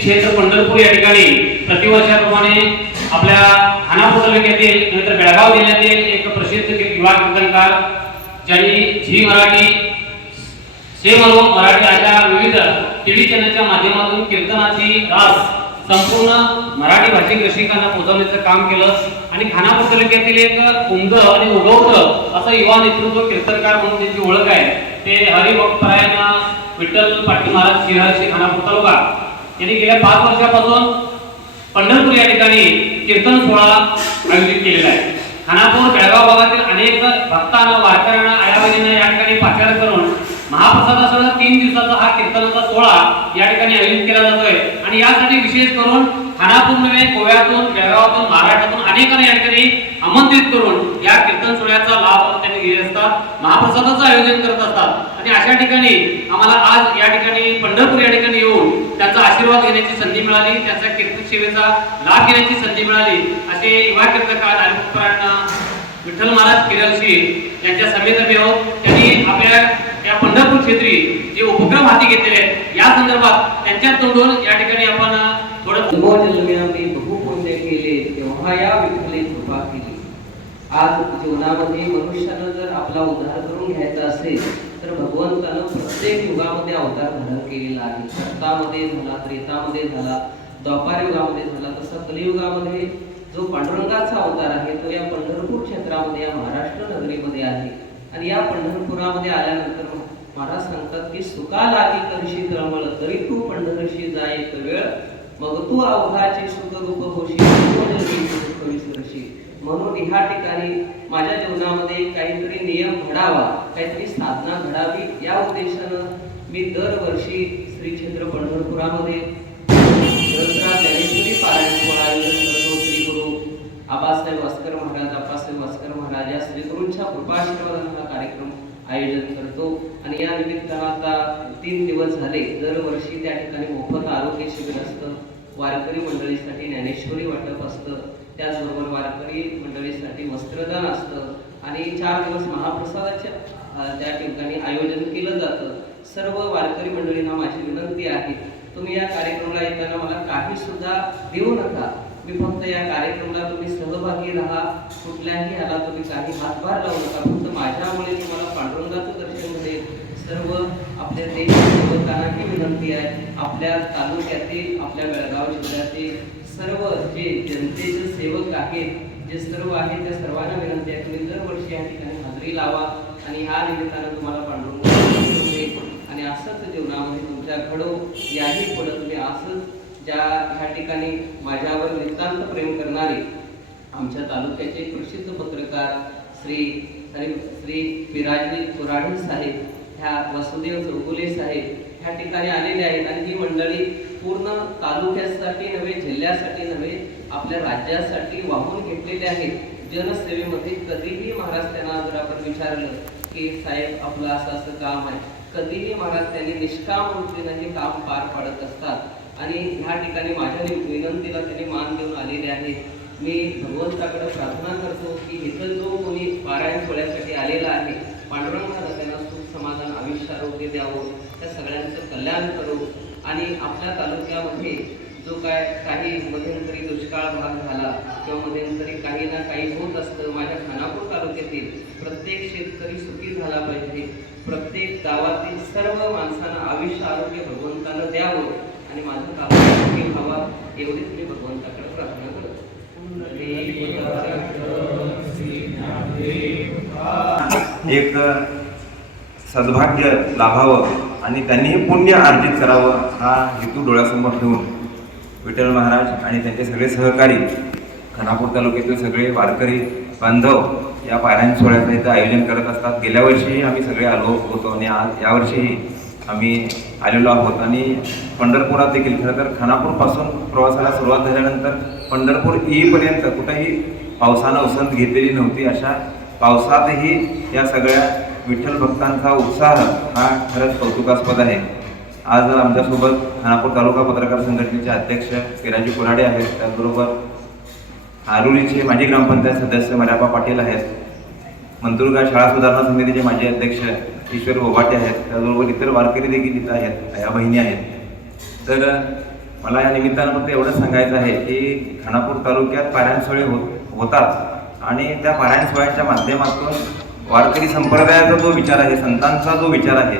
क्षेत्र पंढरपूर या ठिकाणी प्रतिवर्षाप्रमाणे आपल्या खानापूर तालुक्यातील नंतर बेळगाव जिल्ह्यातील एक प्रसिद्ध युवा कीर्तनकार ज्यांनी झी मराठी सेम मराठी अशा विविध टीव्ही चॅनलच्या माध्यमातून कीर्तनाची रास संपूर्ण मराठी भाषिक रसिकांना पोहोचवण्याचं काम केलं. आणि खानापूर तालुक्यातील एक उमद आणि उगवत असं युवा नेतृत्व कीर्तनकार म्हणून त्यांची ओळख आहे. ते हरिभक्तपरायण विठ्ठल पाटील महाराज शिरहर श्री खानापूर तालुका. यांनी गेल्या पाच वर्षापासून पंढरपूर या ठिकाणी कीर्तन सोहळा आयोजित केलेला आहे. खानापूर बेळगाव भागातील अनेक भक्तांना वारकऱ्यांना आयाबहिणींना या ठिकाणी पाचार करून महाप्रसादासह तीन दिवसाचा हा कीर्तनाचा सोहळा या ठिकाणी आयोजित केला जातोय. आणि यासाठी विशेष करून खानापूर नव्हे गोव्यातून बेळगावातून महाराष्ट्रातून अनेकांना या ठिकाणी आमंत्रित करून या कीर्तन सोहळ्याचा लाभ हे असतात महाप्रसादाचं आयोजन करत असतात. आणि अशा ठिकाणी आम्हाला आज या ठिकाणी पंढरपूर या ठिकाणी येऊन त्याचा आशीर्वाद घेण्याची संधी मिळाली त्याचा कीर्तन सेवेचा लाभ घेण्याची संधी मिळाली. असे युवा कीर्तकार हरिभक्तपरायण विठ्ठल महाराज किरलशी यांच्या समेत आहोत. त्यांनी आपल्या या पंढरपूर क्षेत्री जे उपक्रम हाती घेतलेले आहेत या संदर्भात त्यांच्या तोंडून या ठिकाणी आपण थोडं मी बहु पुण्य केले तेव्हा या विठ्ठली कृपा केली. आज जीवनामध्ये मनुष्यानं जर आपला उद्धार करून घ्यायचा असेल तर भगवंतानं प्रत्येक युगामध्ये अवतार धारण केलेला आहे. सत्तामध्ये झाला त्रेतामध्ये झाला द्वापार युगामध्ये झाला तसा कलियुगामध्ये जो पांडुरंगाचा अवतार आहे तो या पंढरपूर क्षेत्रामध्ये या महाराष्ट्र नगरीमध्ये आहे. आणि या पंढरपुरामध्ये आल्यानंतर महाराज सांगतात की सुका लागी करशी तळमळ तरी तू पंढरशी जाय वेळ. मग तू अवघाचे सुख रूप होशी म्हणून ह्या ठिकाणी माझ्या जीवनामध्ये काहीतरी नियम घडावा काहीतरी साधना घडावी या उद्देशानं मी दरवर्षी श्री क्षेत्र पंढरपुरामध्ये ज्ञानेश्वरी पारायण सोहळा आयोजन करतो. श्री गुरु आबासाहेब वास्कर महाराज आप्पासाहेब वास्कर महाराज या श्री गुरूंच्या कृपाशीर्वादानं हा कार्यक्रम आयोजन करतो. आणि या निमित्तानं आता तीन दिवस झाले. दरवर्षी त्या ठिकाणी मोफत आरोग्य शिबिर असतं. वारकरी मंडळीसाठी ज्ञानेश्वरी वाटप असतं. त्याचबरोबर वारकरी मंडळीसाठी वस्त्रदान असतं आणि चार दिवस महाप्रसादाच्या त्या ठिकाणी आयोजन केलं जातं. सर्व वारकरी मंडळींना माझी विनंती आहे तुम्ही या कार्यक्रमाला येताना मला काही सुद्धा देऊ नका. मी फक्त या कार्यक्रमाला तुम्ही सहभागी राहा. कुठल्याही ह्याला तुम्ही काही हातभार लावू नका. फक्त माझ्यामुळे तुम्हाला पांडुरंगाचं दर्शन घडेल सर्व आपल्या देश सेवकांनाही विनंती आहे. आपल्या तालुक्यातील आपल्या बेळगाव जिल्ह्यातील सर्व जे जनतेचे सेवक आहेत जे सर्व आहेत त्या सर्वांना विनंती आहे तुम्ही दरवर्षी या ठिकाणी हजेरी लावा आणि ह्या निमित्तानं तुम्हाला पांडुरंग आणि असंच जीवनामध्ये तुमच्या घडो याही पुढं तुम्ही असंच ज्या ह्या ठिकाणी माझ्यावर नितांत प्रेम करणारे आमच्या तालुक्याचे प्रसिद्ध पत्रकार श्री श्री विराजी कुराडे साहेब ह्या वसुदेव चौगुलेस साहेब ह्या ठिकाणी आलेले आहेत आणि ही मंडळी पूर्ण तालुक्यासाठी नव्हे जिल्ह्यासाठी नव्हे आपल्या राज्यासाठी वाहून घेतलेले आहेत जनसेवेमध्ये कधीही महाराज त्यांना जर आपण विचारलं की साहेब आपलं असं असं काम आहे. कधीही महाराज त्यांनी निष्काम वृत्तीनं हे काम पार पाडत असतात. आणि ह्या ठिकाणी माझ्या विनंतीला त्यांनी मान देऊन आलेले आहेत. मी भगवंताकडे प्रार्थना करतो की इथं जो कोणी पारायण सोहळ्यासाठी आलेला आहे पांडुरंगाला त्यांना समाधान आयुष्य आरोग्य द्यावं त्या सगळ्यांचं कल्याण करू आणि आपल्या तालुक्यामध्ये जो काय काही मध्यंतरी दुष्काळ भाग झाला किंवा मध्यंतरी काही ना काही होत असतं माझ्या खानापूर तालुक्यातील प्रत्येक शेतकरी सुखी झाला पाहिजे. प्रत्येक गावातील सर्व माणसांना आयुष्य आरोग्य भगवंतानं द्यावं आणि माझं काम सुखी व्हावा एवढीच मी भगवंताकडे प्रार्थना करतो. एक सद्भाग्य लाभावं आणि त्यांनीही पुण्य अर्जित करावं हा हेतू डोळ्यासमोर ठेवून विठ्ठल महाराज आणि त्यांचे सगळे सहकारी खानापूर तालुक्यातील सगळे वारकरी बांधव या पारायण सोहळ्याचं इथं आयोजन करत असतात. गेल्या वर्षीही आम्ही सगळे आलो होतो आणि आज यावर्षीही आम्ही आलेलो आहोत. आणि पंढरपुरात देखील खरं तर खानापूरपासून प्रवासाला सुरुवात झाल्यानंतर पंढरपूर येईपर्यंत कुठंही पावसानं उसंत घेतलेली नव्हती. अशा पावसातही या सगळ्या विठ्ठल भक्तांचा उत्साह हा खरंच कौतुकास्पद आहे. आज आमच्यासोबत खानापूर तालुका पत्रकार संघटनेचे अध्यक्ष किराजी कुराडे आहेत त्याचबरोबर आरुलीचे माजी ग्रामपंचायत सदस्य मरापा पाटील आहेत मंतुरगा शाळा सुधारणा समितीचे माजी अध्यक्ष ईश्वर ओबाटे आहेत त्याचबरोबर इतर वारकरी देखील इथं आहेत या बहिणी आहेत. तर मला या निमित्तानं फक्त एवढंच सांगायचं आहे की खानापूर तालुक्यात पारायणसोळे होत होतात आणि त्या पारायण पारायणसोळ्यांच्या माध्यमातून वारकरी संप्रदायाचा जो विचार आहे संतांचा जो विचार आहे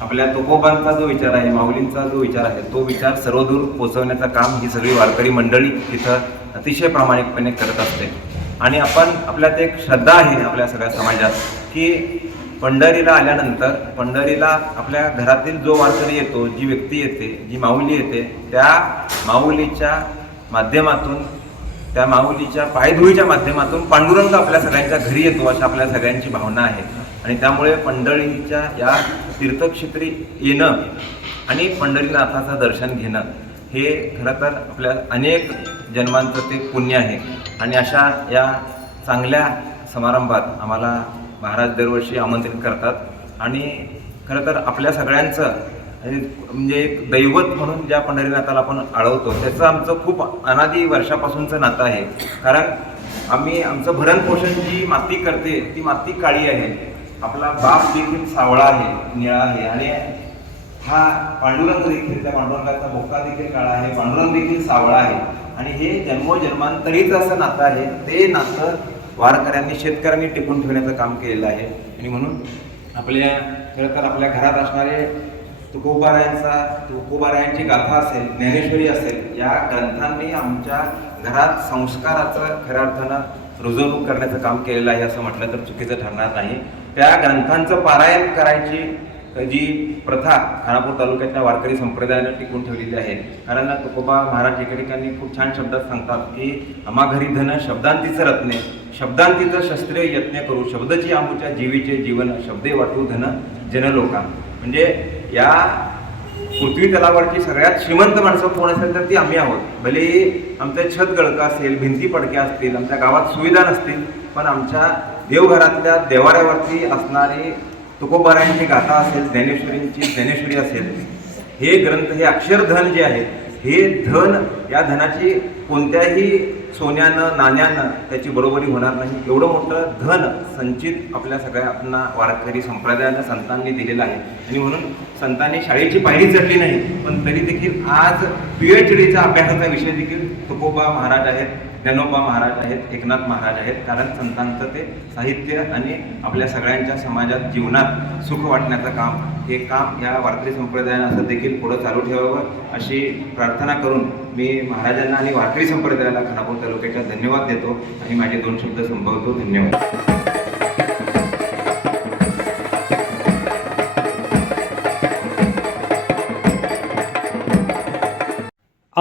आपल्या तुकोबांचा जो विचार आहे माऊलींचा जो विचार आहे तो विचार सर्वदूर पोचवण्याचं काम ही सगळी वारकरी मंडळी तिथं अतिशय प्रामाणिकपणे करत असते. आणि आपण आपल्यात एक श्रद्धा आहे आपल्या सगळ्या समाजात की पंढरीला आल्यानंतर पंढरीला आपल्या घरातील जो वारकरी येतो जी व्यक्ती येते जी माऊली येते त्या माऊलीच्या माध्यमातून त्या माऊलीच्या पायधुळीच्या माध्यमातून पांडुरंग आपल्या सगळ्यांच्या घरी येतो अशा आपल्या सगळ्यांची भावना आहे. आणि त्यामुळे पंढरीच्या या तीर्थक्षेत्री येणं आणि पंढरीनाथाचं दर्शन घेणं हे खरं तर आपल्या अनेक जन्मांचं ते पुण्य आहे. आणि अशा या चांगल्या समारंभात आम्हाला महाराज दरवर्षी आमंत्रित करतात. आणि खरं तर आपल्या सगळ्यांचं आणि म्हणजे एक दैवत म्हणून ज्या पंढरीनाथाला आपण आळवतो त्याचं आमचं खूप अनादी वर्षापासूनचं नातं आहे. कारण आम्ही आमचं भरणपोषण जी माती करते ती माती काळी आहे. आपला बाप देखील सावळा आहे निळा आहे. आणि हा पांडुरंग देखील त्या पांडुरंगाचा बोक्का देखील काळा आहे पांडुरंग देखील सावळा आहे. आणि हे जन्मोजन्मांतरीच असं नातं आहे. ते नातं वारकऱ्यांनी शेतकऱ्यांनी टिकून ठेवण्याचं काम केलेलं आहे. आणि म्हणून आपल्या खरं तर आपल्या घरात असणारे तुकोबारायांचा तुकोबारायांची गाथा असेल ज्ञानेश्वरी असेल या ग्रंथांनी आमच्या घरात संस्काराचं खऱ्या अर्थानं रुजवणूक करण्याचं काम केलेलं आहे असं म्हटलं तर चुकीचं ठरणार नाही. त्या ग्रंथांचं पारायण करायची जी प्रथा खानापूर तालुक्यातल्या वारकरी संप्रदायानं टिकून ठेवलेली आहे. कारण तुकोबा महाराज एका ठिकाणी खूप छान शब्दात सांगतात की आम्हा घरी धन शब्दांतीचं रत्ने शब्दांतीचं शस्त्रे यत्न करू शब्दची आमच्या जीवीचे जीवन शब्दे वाटू धन जनलोका. म्हणजे या पृथ्वी तलावरची सगळ्यात श्रीमंत माणसं कोण असेल तर ती आम्ही आहोत. भले आमचं छत गळकं असेल भिंती पडक्या असतील आमच्या गावात सुविधा नसतील पण आमच्या देवघरातल्या देवाऱ्यावरती असणारी तुकोबारायांची गाथा असेल ज्ञानेश्वरींची ज्ञानेश्वरी असेल हे ग्रंथ हे अक्षरधन जे आहे हे धन या धनाची कोणत्याही सोन्यानं नाण्यानं त्याची बरोबरी होणार नाही. एवढं मोठं धन संचित आपल्या सगळ्या आपणा वारकरी संप्रदायानं संतांनी दिलेलं आहे. आणि म्हणून संतांनी शाळेची पायरी चढली नाही पण तरी देखील आज पी एच डीचा अभ्यासाचा विषय देखील तुकोबा महाराज आहेत ज्ञानोबा महाराज आहेत एकनाथ महाराज आहेत कारण संतांचं ते साहित्य आणि आपल्या सगळ्यांच्या समाजात जीवनात सुख वाटण्याचं काम हे काम या वारकरी संप्रदायानं असं देखील पुढं चालू ठेवावं अशी प्रार्थना करून मी महाराजांना आणि वारकरी संप्रदायाला खानापूर तालुक्याच्या धन्यवाद देतो. आणि माझे दोन शब्द संभवतो धन्यवाद.